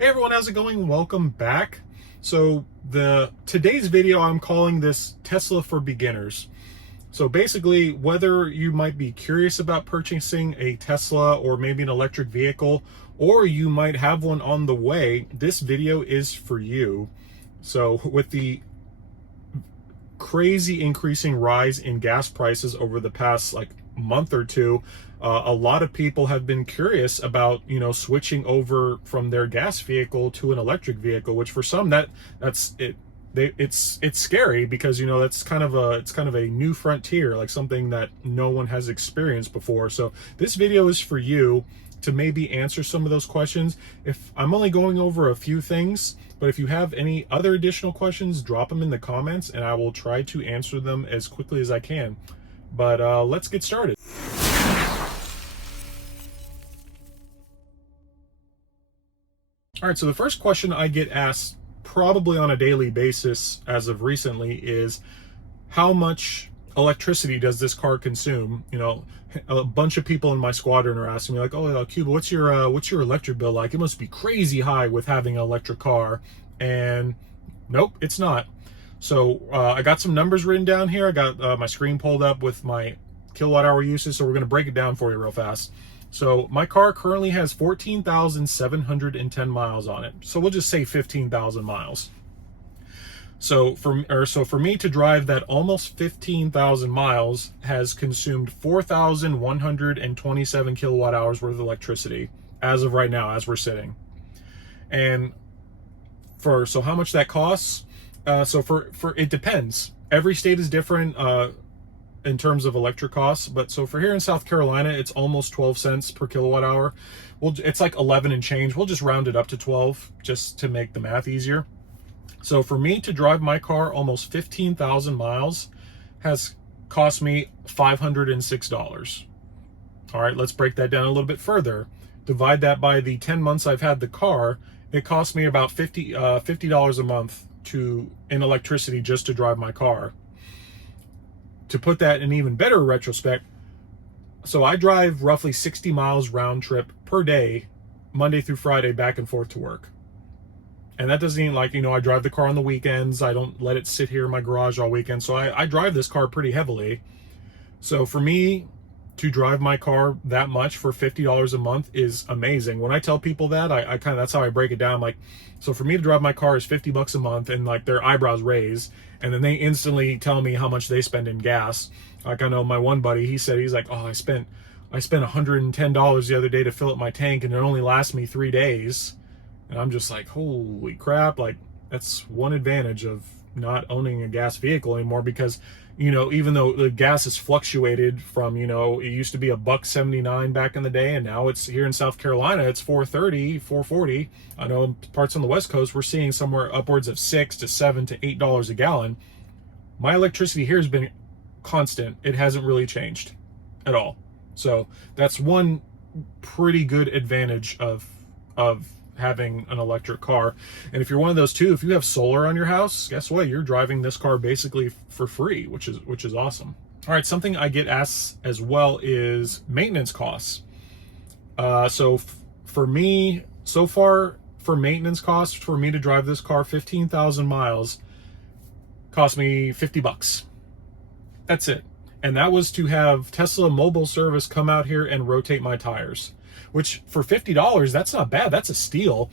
Hey everyone, how's it going? Welcome back. So today's video, I'm calling this Tesla for Beginners. So basically, whether you might be curious about purchasing a Tesla or maybe an electric vehicle, or you might have one on the way, this video is for you. So with the crazy increasing rise in gas prices over the past month or two, a lot of people have been curious about switching over from their gas vehicle to an electric vehicle, which for some that's it. It's scary because that's kind of a new frontier, like something that no one has experienced before. So this video is for you to maybe answer some of those questions. If I'm only going over a few things, but if you have any other additional questions, drop them in the comments and I will try to answer them as quickly as I can. But let's get started. All right, so the first question I get asked probably on a daily basis as of recently is, how much electricity does this car consume? A bunch of people in my squadron are asking me like, oh, Cuba, what's your electric bill like? It must be crazy high with having an electric car. And nope, it's not. So I got some numbers written down here. I got my screen pulled up with my kilowatt hour usage, so we're going to break it down for you real fast. So my car currently has 14,710 miles on it. So we'll just say 15,000 miles. So for me to drive that almost 15,000 miles has consumed 4,127 kilowatt hours worth of electricity as of right now, as we're sitting. And so how much that costs? So for it depends. Every state is different in terms of electric costs, but so for here in South Carolina, it's almost 12 cents per kilowatt hour. Well, it's like 11 and change. We'll just round it up to 12 just to make the math easier. So for me to drive my car almost 15,000 miles has cost me $506. All right, let's break that down a little bit further. Divide that by the 10 months I've had the car. It cost me about $50 a month in electricity just to drive my car. To put that in even better retrospect, so I drive roughly 60 miles round trip per day, Monday through Friday, back and forth to work. And that doesn't even I drive the car on the weekends. I don't let it sit here in my garage all weekend. So I drive this car pretty heavily. So for me to drive my car that much for $50 a month is amazing. When I tell people that, I kind of, that's how I break it down. So for me to drive my car is $50 a month, and their eyebrows raise, and then they instantly tell me how much they spend in gas. I know my one buddy, he's like, oh, I spent $110 the other day to fill up my tank, and it only lasts me 3 days. And I'm just like, holy crap, that's one advantage of not owning a gas vehicle anymore, because even though the gas has fluctuated from it used to be $1.79 back in the day, and now it's here in South Carolina it's $4.30, $4.40. I know parts on the West Coast we're seeing somewhere upwards of $6 to $7 to $8 a gallon. My electricity here has been constant. It hasn't really changed at all. So that's one pretty good advantage of having an electric car. And if you're one of those too, if you have solar on your house, guess what? You're driving this car basically for free, which is awesome. All right, something I get asked as well is maintenance costs. For me, so far, for maintenance costs, for me to drive this car 15,000 miles cost me $50. That's it. And that was to have Tesla Mobile Service come out here and rotate my tires, which for $50, that's not bad. That's a steal.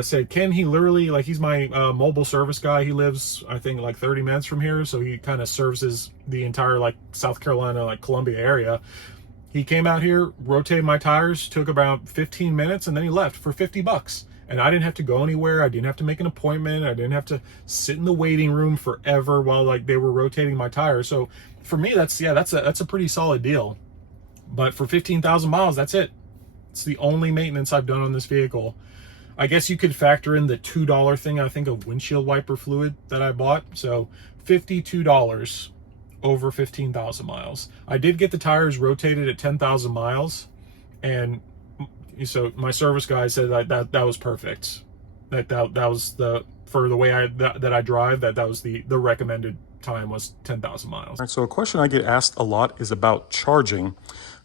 Said Ken, he literally, he's my mobile service guy. He lives, I think, 30 minutes from here. So he kind of services the entire South Carolina, Columbia area. He came out here, rotated my tires, took about 15 minutes, and then he left for $50. And I didn't have to go anywhere. I didn't have to make an appointment. I didn't have to sit in the waiting room forever while they were rotating my tires. So for me, that's a pretty solid deal. But for 15,000 miles, that's it. It's the only maintenance I've done on this vehicle. I guess you could factor in the $2 thing, I think, of windshield wiper fluid that I bought. So $52 over 15,000 miles. I did get the tires rotated at 10,000 miles, and so my service guy said that was perfect. That was for the way that I drive, that was the recommended time was 10,000 miles. All right, so a question I get asked a lot is about charging.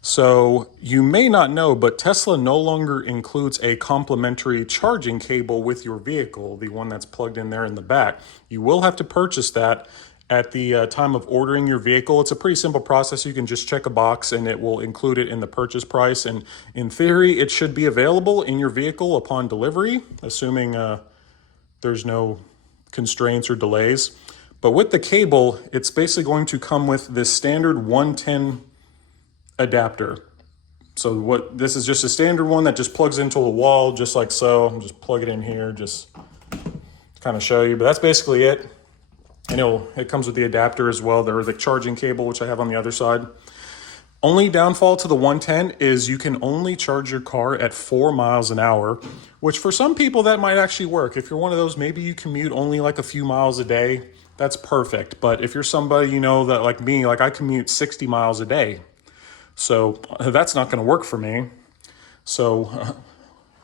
So you may not know, but Tesla no longer includes a complimentary charging cable with your vehicle, the one that's plugged in there in the back. You will have to purchase that at the time of ordering your vehicle. It's a pretty simple process. You can just check a box and it will include it in the purchase price. And in theory, it should be available in your vehicle upon delivery, assuming there's no constraints or delays. But with the cable, it's basically going to come with this standard 110 adapter. So this is just a standard one that just plugs into a wall, just like so. I'll just plug it in here, just to kind of show you. But that's basically it. And it comes with the adapter as well. There's the charging cable, which I have on the other side. Only downfall to the 110 is you can only charge your car at 4 miles an hour, which for some people that might actually work. If you're one of those, maybe you commute only like a few miles a day, that's perfect. But if you're somebody, that like me, like I commute 60 miles a day. So that's not going to work for me. So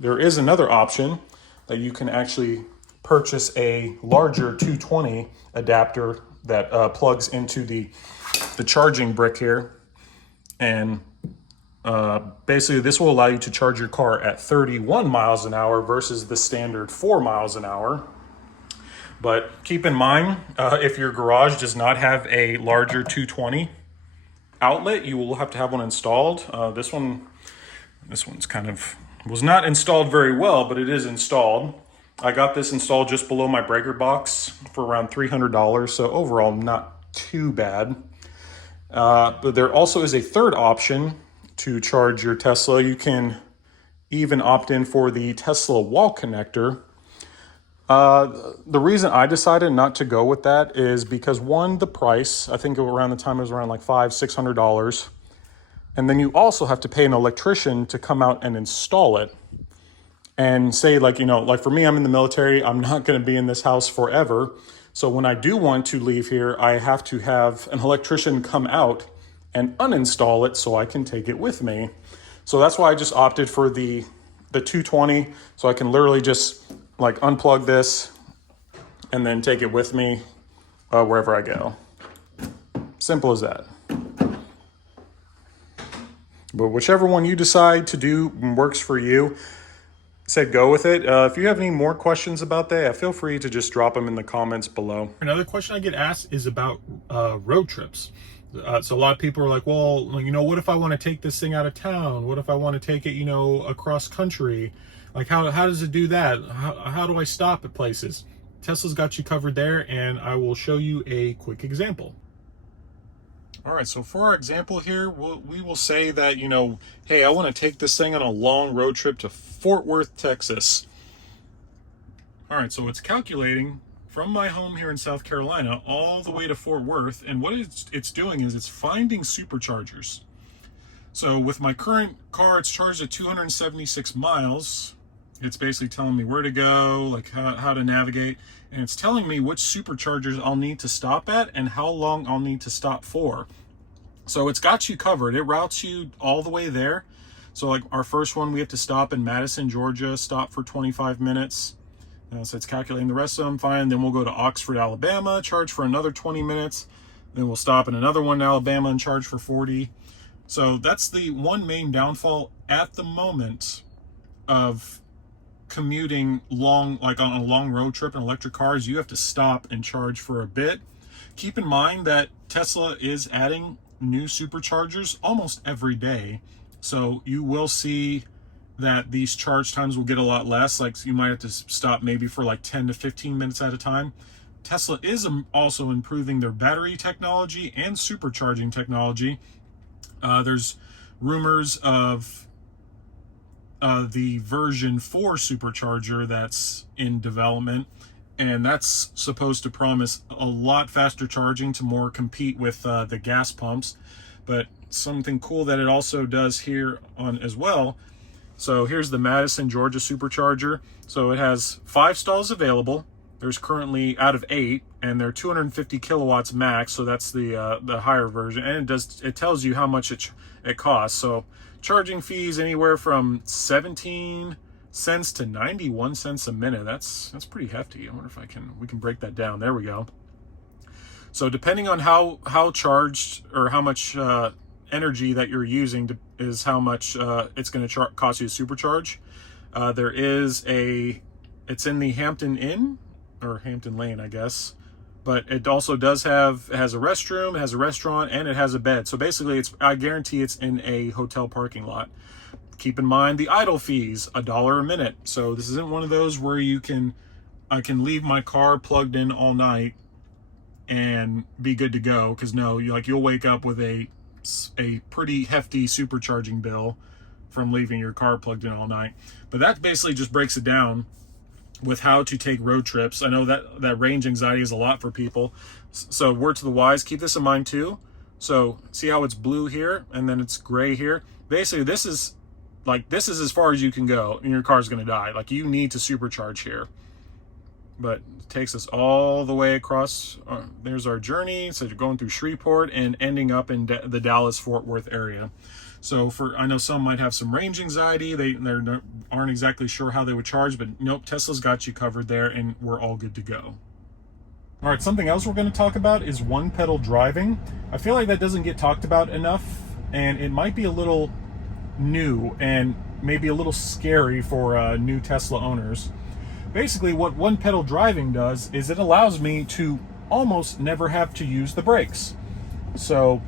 there is another option that you can actually purchase a larger 220 adapter that plugs into the charging brick here. And basically this will allow you to charge your car at 31 miles an hour versus the standard 4 miles an hour. But keep in mind, if your garage does not have a larger 220 outlet, you will have to have one installed. This one's kind of was not installed very well, but it is installed. I got this installed just below my breaker box for around $300, so overall not too bad. But there also is a third option to charge your Tesla. You can even opt in for the Tesla wall connector. The reason I decided not to go with that is because one, the price, I think around the time it was around like $500-600. And then you also have to pay an electrician to come out and install it. And say like for me, I'm in the military, I'm not going to be in this house forever. So when I do want to leave here, I have to have an electrician come out and uninstall it so I can take it with me. So that's why I just opted for the 220, so I can literally just like unplug this and then take it with me wherever I go. Simple as that. But whichever one you decide to do works for you, said go with it. If you have any more questions about that, feel free to just drop them in the comments below. Another question I get asked is about road trips. So a lot of people are like, well, what if I want to take this thing out of town? What if I want to take it, across country? Like, how does it do that? How do I stop at places? Tesla's got you covered there, and I will show you a quick example. All right, so for our example here, we will say that, hey, I want to take this thing on a long road trip to Fort Worth, Texas. All right, so it's calculating from my home here in South Carolina all the way to Fort Worth, and what it's doing is it's finding superchargers. So with my current car, it's charged at 276 miles. It's basically telling me where to go, like how to navigate, and it's telling me which superchargers I'll need to stop at and how long I'll need to stop for. So it's got you covered. It routes you all the way there. So like our first one, we have to stop in Madison, Georgia, stop for 25 minutes. So it's calculating the rest of them, fine. Then we'll go to Oxford, Alabama, charge for another 20 minutes. Then we'll stop in another one in Alabama and charge for 40. So that's the one main downfall at the moment of commuting long, like on a long road trip in electric cars. You have to stop and charge for a bit. Keep in mind that Tesla is adding new superchargers almost every day. So you will see that these charge times will get a lot less. Like you might have to stop maybe for like 10 to 15 minutes at a time. Tesla is also improving their battery technology and supercharging technology. There's rumors of the version 4 supercharger that's in development, and that's supposed to promise a lot faster charging to more compete with the gas pumps. But something cool that it also does here on as well. So here's the Madison, Georgia supercharger. So it has 5 stalls available. There's currently out of 8, and they're 250 kilowatts max. So that's the higher version, and it tells you how much it costs. So charging fees anywhere from 17 cents to 91 cents a minute. That's pretty hefty. I wonder if we can break that down. There we go. So depending on how charged or how much energy that you're using is how much it's going to cost you to supercharge. There is it's in the Hampton Inn, or Hampton Lane, I guess. But it also it has a restroom, it has a restaurant, and it has a bed. So basically, I guarantee it's in a hotel parking lot. Keep in mind the idle fees, $1 a minute. So this isn't one of those where I can leave my car plugged in all night and be good to go. Because no, you'll wake up with a pretty hefty supercharging bill from leaving your car plugged in all night. But that basically just breaks it down with how to take road trips. I know that range anxiety is a lot for people. So word to the wise, keep this in mind too. So see how it's blue here and then it's gray here? Basically, this is as far as you can go and your car's going to die. Like, you need to supercharge here. But it takes us all the way across. There's our journey. So you're going through Shreveport and ending up in the Dallas-Fort Worth area. So I know some might have some range anxiety. They aren't exactly sure how they would charge, but nope, Tesla's got you covered there and we're all good to go. All right, something else we're going to talk about is one pedal driving. I feel like that doesn't get talked about enough, and it might be a little new and maybe a little scary for new Tesla owners. Basically, what one pedal driving does is it allows me to almost never have to use the brakes. So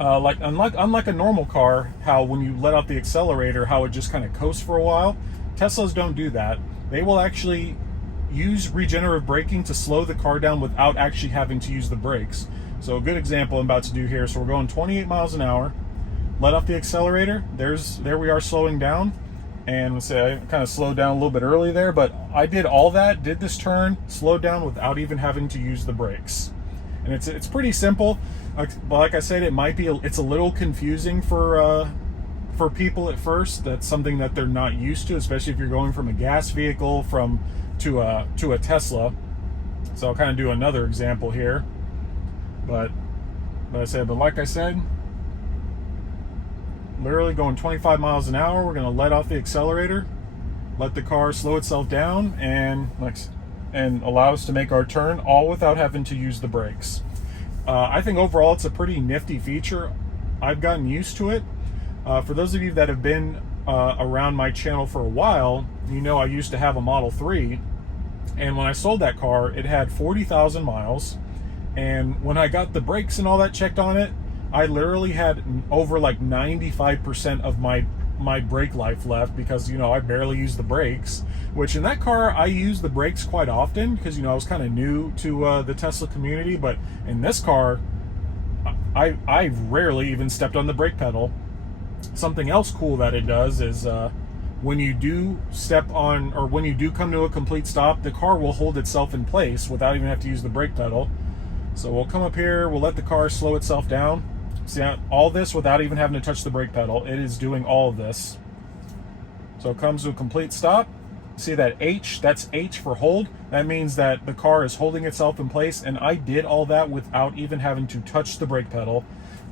unlike a normal car, how when you let out the accelerator, how it just kind of coasts for a while, Teslas don't do that. They will actually use regenerative braking to slow the car down without actually having to use the brakes. So a good example I'm about to do here. So we're going 28 miles an hour, let off the accelerator, there we are slowing down. And let's say I kind of slowed down a little bit early there, but I did all that, did this turn, slowed down without even having to use the brakes. And it's pretty simple. Like I said, it's a little confusing for people at first. That's something that they're not used to, especially if you're going from a gas vehicle to a Tesla. So I'll kind of do another example here. But like I said, literally going 25 miles an hour, we're going to let off the accelerator, let the car slow itself down, and allow us to make our turn, all without having to use the brakes. I think overall it's a pretty nifty feature. I've gotten used to it. For those of you that have been around my channel for a while, you know I used to have a Model 3, and when I sold that car, it had 40,000 miles, and when I got the brakes and all that checked on it, I literally had over like 95% of my brake life left, because I barely used the brakes. Which in that car I use the brakes quite often, because I was kind of new to the Tesla community. But in this car, I rarely even stepped on the brake pedal. Something else cool that it does is when you do step on, or when you do come to a complete stop, the car will hold itself in place without even having to use the brake pedal. So we'll come up here, we'll let the car slow itself down. See, all this without even having to touch the brake pedal. It is doing all of this. So it comes to a complete stop. See that H? That's H for hold. That means that the car is holding itself in place, and I did all that without even having to touch the brake pedal.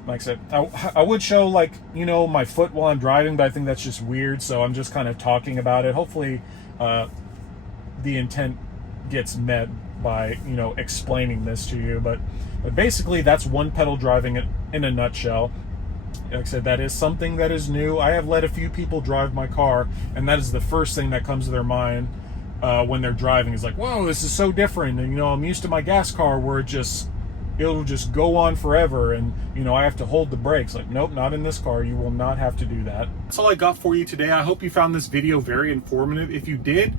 Like I said, I would show my foot while I'm driving, but I think that's just weird, so I'm just kind of talking about it. Hopefully the intent gets met by explaining this to you, but basically that's one pedal driving it in a nutshell. Like I said, that is something that is new. I have let a few people drive my car, and that is the first thing that comes to their mind when they're driving, is like, whoa, this is so different. And I'm used to my gas car where it'll just go on forever, and I have to hold the brakes. Like, nope, not in this car. You will not have to do that. That's all I got for you today. I hope you found this video very informative. If you did,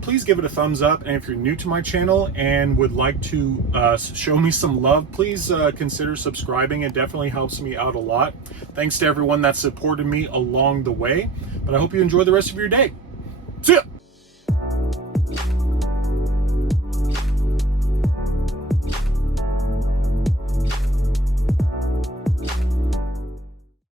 please give it a thumbs up. And if you're new to my channel and would like to show me some love, please consider subscribing. It definitely helps me out a lot. Thanks to everyone that supported me along the way. But I hope you enjoy the rest of your day. See ya!